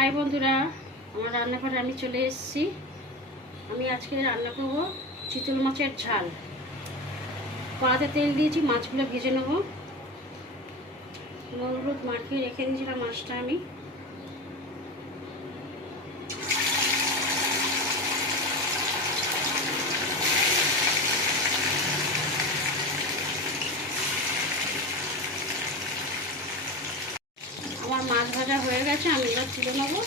High বন্ধুরা, আমার রান্নাঘরে আমি চলে এসেছি। আমি আজকে রান্না করব চিতল মাছের ঝাল। কড়াতে তেল দিয়েছি, মাছগুলো ভেজে নেব। হলুদ মাখিয়ে রেখে দিয়েছিলাম মাছটা আমি। আমার মাছ ভাজা হয়ে গেছে, আমি এবার তুলে নেবো।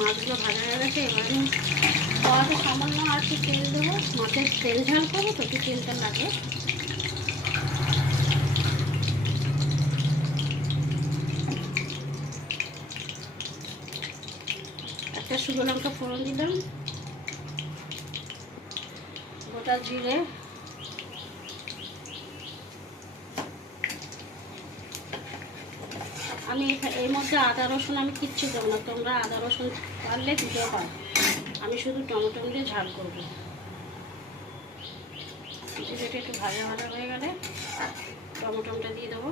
মাছগুলো ভাজা হয়ে গেছে, এবার আমি কড়াতে সামান্য আর একটু তেল দেবো। মাছের তেল ঝাল করবো তো, একটু তেলটা লাগে। একটা শুকনো লঙ্কা ফোড়ন দিলাম, গোটা জিরে, আমি এর মধ্যে আদা রসুন আমি কিচ্ছু দেবো না। তোমরা আদা রসুন পারলে দিতেও পারো, আমি শুধু টমেটো দিয়ে ঝাল করবো। জিরেটা একটু ভাজা ভাজা হয়ে গেলে টমেটোটা দিয়ে দেবো।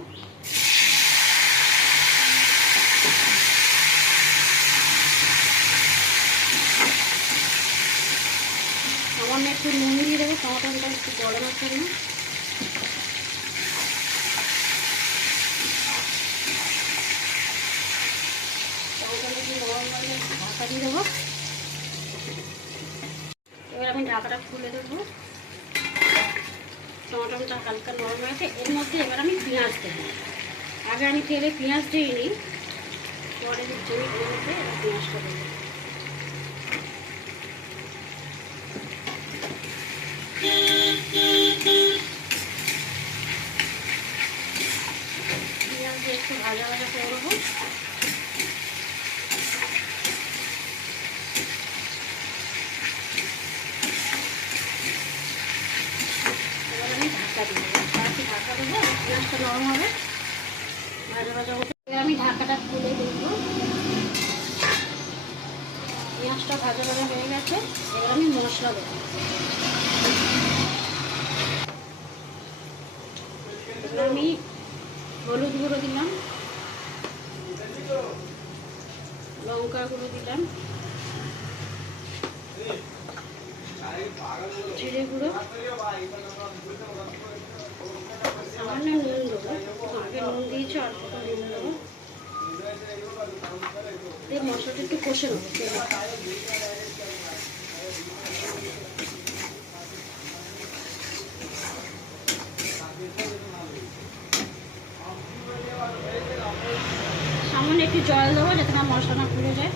সামান্য একটু নুন দিয়ে দেবো, টমেটোটা একটু গরমের জন্য। ঢাকা দিয়ে দেবো। এবার আমি ঢাকাটা খুলে দেবো। টমেটোটা হালকা নরম হয়েছে, এর মধ্যে এবার আমি পেঁয়াজ দেবো। আগে আমি তেলে পেঁয়াজ দিইনি, পরে দিচ্ছি এর মধ্যে পেঁয়াজটা দেবো। পেঁয়াজ দিয়ে একটু ভাজা ভাজা করে নেবো। ঢাকা দেবো, পেঁয়াজটা নরম হবে, ভাজা ভাজা মতো। আমি ঢাকাটা খুলে দেখবো, পেঁয়াজটা ভাজা ভাজা হয়ে গেছে। এবার আমি মশলা দেবো। এবার আমি হলুদ গুঁড়ো দিলাম, লঙ্কা গুঁড়ো দিলাম, জিরে গুঁড়ো, সামান্য নুন দেবো। আগে নুন দিয়েছি, অল্প নুন দেবো। এই মশলাটা একটু কষে নেবো। সামান্য একটু জল দেবো যাতে না মশলাটা পুড়ে যায়।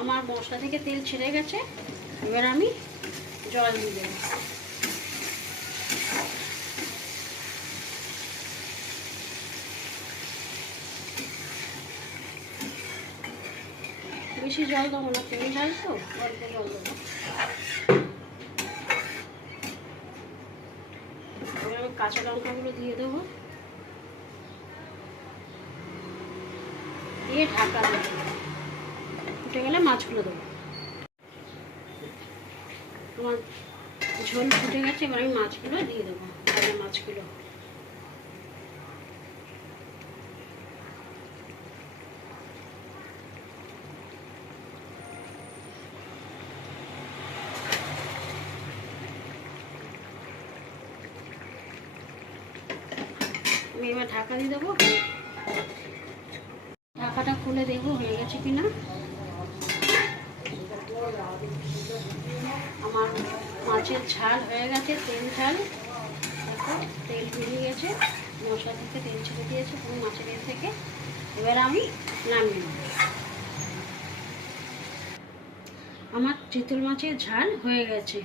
আমার মশলা থেকে তেল ছেড়ে গেছে, এবার আমি জল দিয়ে দেবো। বেশি জল দেবো না, তেল ঝাল তো, অল্প জল দেবো। এবার আমি কাঁচা লঙ্কাগুলো দিয়ে দেবো, দিয়ে ঢাকা দেবো। ফুটে গেলে মাছগুলো দেবো। আমার ঝোল ফুটে গেছে, এবার আমি মাছগুলো দিয়ে দেবো। ভাজা মাছগুলো আমি এবার ঢাকা দিয়ে দেবো। ঢাকাটা খুলে দেখবো হয়ে গেছে কিনা। আমার মাছের ঝাল হয়ে গেছে, তেল ঝাল। দেখো তেল বেরিয়ে গেছে, মশলা থেকে তেল ছেড়ে দিয়েছে পুরো মাছের এর থেকে। এবার আমি নামিয়ে নেব। আমার চিতল মাছের ঝাল হয়ে গেছে।